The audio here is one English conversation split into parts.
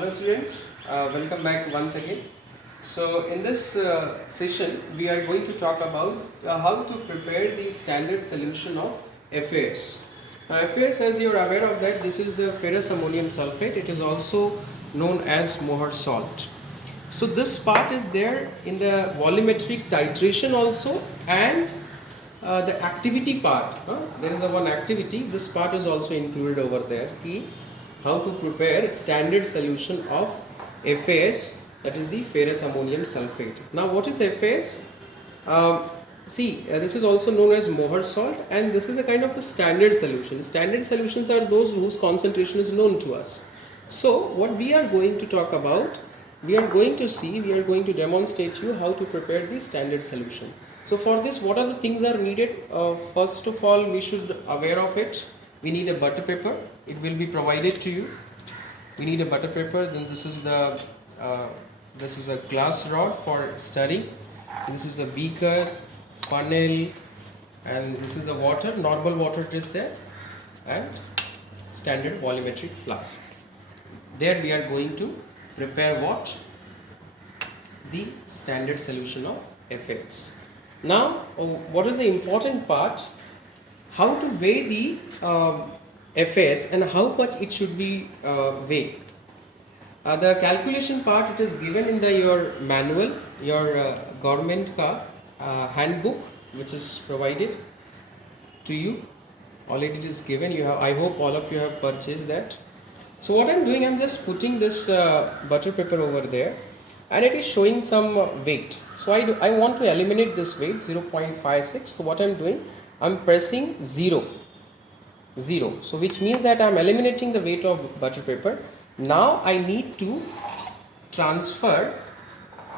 Hello students, welcome back once again. So in this session we are going to talk about how to prepare the standard solution of FAS. Now FAS, as you are aware of that, this is the ferrous ammonium sulfate. It is also known as Mohr salt. So this part is there in the volumetric titration also, and the activity part. There is one activity, this part is also included over there. How to prepare standard solution of FAS, that is the ferrous ammonium sulfate. Now what is FAS? This is also known as Mohr salt, and this is a kind of a standard solution. Standard solutions are those whose concentration is known to us. So what we are going to talk about, we are going to demonstrate you how to prepare the standard solution. So for this, what are the things are needed? First of all, we should aware of it. We need a butter paper. It will be provided to you. We need a butter paper. Then this is a glass rod for stirring. This is a beaker, funnel, and this is a water. Normal water is there, and standard volumetric flask. There we are going to prepare what? The standard solution of FAS. Now, what is the important part? How to weigh the FAS and how much it should be weighed. The calculation part, it is given in your manual, your government handbook, which is provided to you. Already it is given. I hope all of you have purchased that. So what I'm doing, I'm just putting this butter paper over there, and it is showing some weight. So I want to eliminate this weight, 0.56. So what I'm doing, I'm pressing 0. So which means that I'm eliminating the weight of butter paper. Now I need to transfer,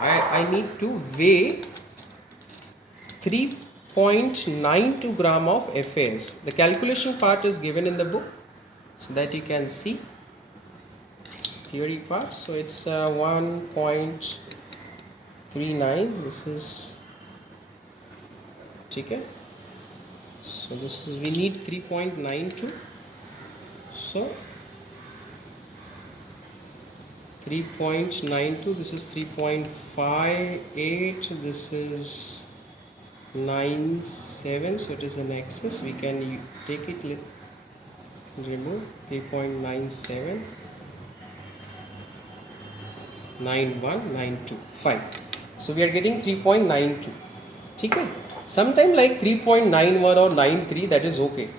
I need to weigh 3.92 gram of FAS. The calculation part is given in the book so that you can see theory part. So it's 1.39. This is okay. So this is, we need 3.92. So 3.92, this is 3.58, this is 97, so it is an excess. We can take it, remove 3.97, 9192, fine. So we are getting 3.92. Okay. Sometime like 3.91 or 93, that is okay.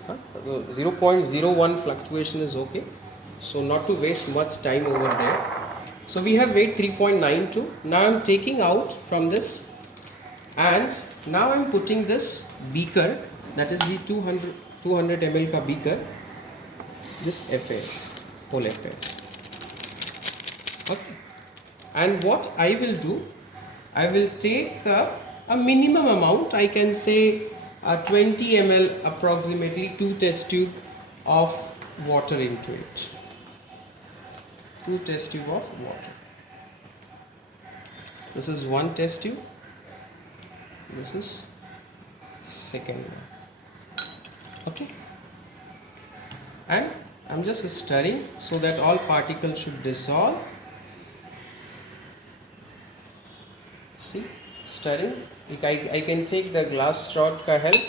0.01 fluctuation is okay. So not to waste much time over there. So we have weighed 3.92. Now I am taking out from this, and now I am putting this beaker, that is the 200 ml ka beaker, this FAS, whole FAS. Okay. And what I will do, I will take a minimum amount, I can say 20 ml approximately, 2 test tube of water into it. 2 test tube of water. This is 1 test tube. This is second one. Okay. And I'm just stirring so that all particles should dissolve. See, stirring. I can take the glass rod ka help,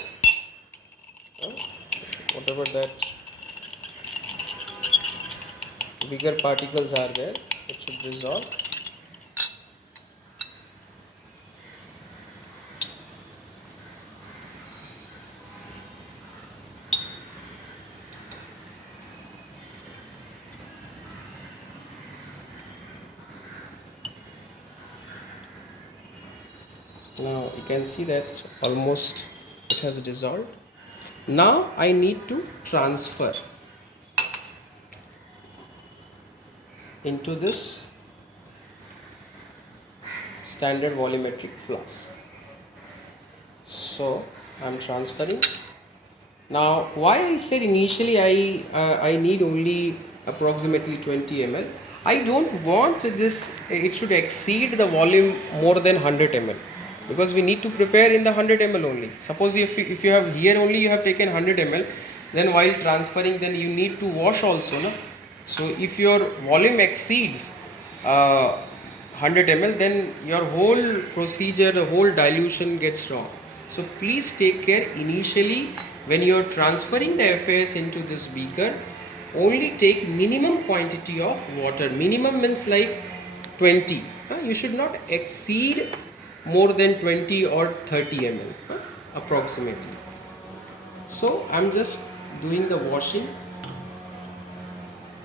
whatever that bigger particles are there, it should dissolve. Now you can see that almost it has dissolved. Now I need to transfer into this standard volumetric flask. So I am transferring. Now why I said initially I need only approximately 20 ml. I don't want this, it should exceed the volume more than 100 ml. Because we need to prepare in the 100 ml only. Suppose if you have here only you have taken 100 ml, then while transferring, then you need to wash also, no? So if your volume exceeds 100 ml, then your whole procedure, the whole dilution gets wrong. So please take care initially when you are transferring the FAS into this beaker. Only take minimum quantity of water. Minimum means like 20. You should not exceed more than 20 or 30 ml approximately. So I'm just doing the washing.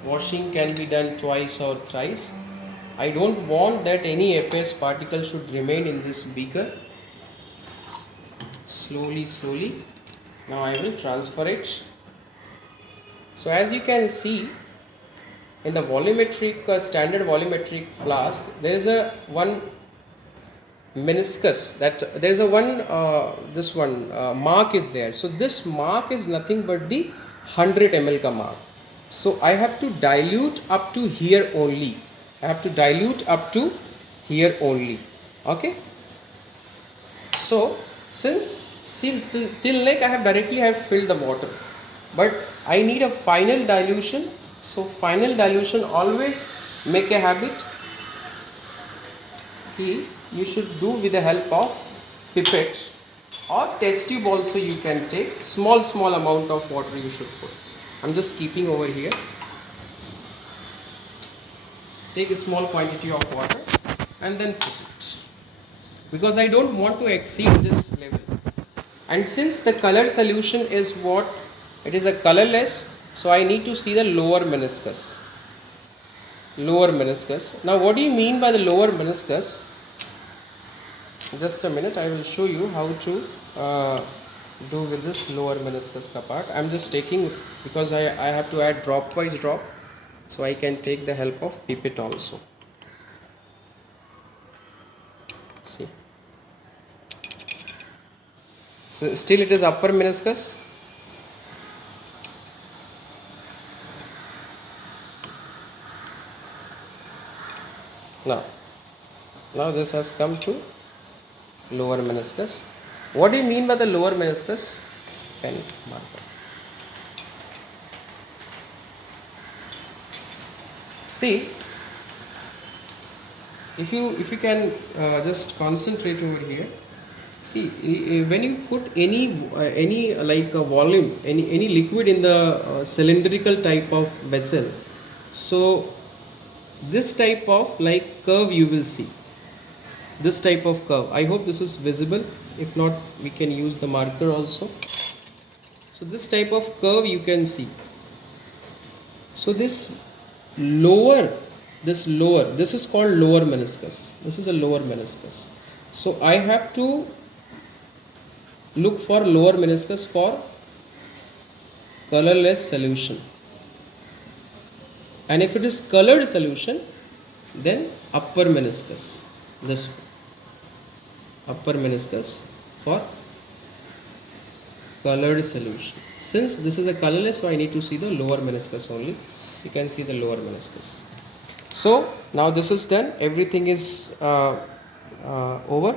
Washing can be done twice or thrice. I don't want that any FAS particle should remain in this beaker. Slowly. Now I will transfer it. So as you can see, in the volumetric standard volumetric flask, there is a one meniscus, that there is a one this one mark is there. So this mark is nothing but the 100 ml ka mark. So I have to dilute up to here only. I have to dilute up to here only. Okay. So since till neck I have filled the water, but I need a final dilution. So final dilution, always make a habit कि you should do with the help of pipette or test tube also. You can take small amount of water you should put. I'm just keeping over here. Take a small quantity of water and then put it, because I don't want to exceed this level. And since the color solution is what it is, a colorless, so I need to see the lower meniscus. Now what do you mean by the lower meniscus? Just a minute, I will show you how to do with this lower meniscus ka part. I'm just taking, because I have to add dropwise drop, so I can take the help of pipette also. See, so still it is upper meniscus. Now this has come to lower meniscus. What do you mean by the lower meniscus? Pen marker. See, if you can just concentrate over here. See, when you put any like a volume, any liquid in the cylindrical type of vessel, so this type of like curve you will see. This type of curve. I hope this is visible. If not, we can use the marker also. So this type of curve you can see. So this is called lower meniscus. This is a lower meniscus. So I have to look for lower meniscus for colorless solution. And if it is colored solution, then upper meniscus. This upper meniscus for colored solution. Since this is a colorless, so I need to see the lower meniscus only. You can see the lower meniscus. So now this is done. Everything is over.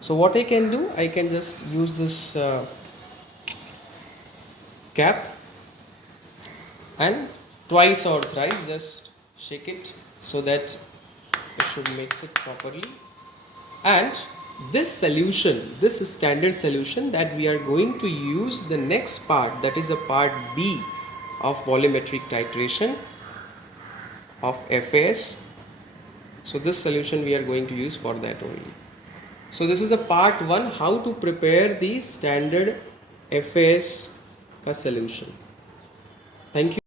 So what I can do, I can just use this cap and twice or thrice just shake it so that it should mix it properly. And this solution, this is standard solution that we are going to use the next part, that is a part B of volumetric titration of FAS. So this solution we are going to use for that only. So this is the part 1, how to prepare the standard FAS ka solution. Thank you.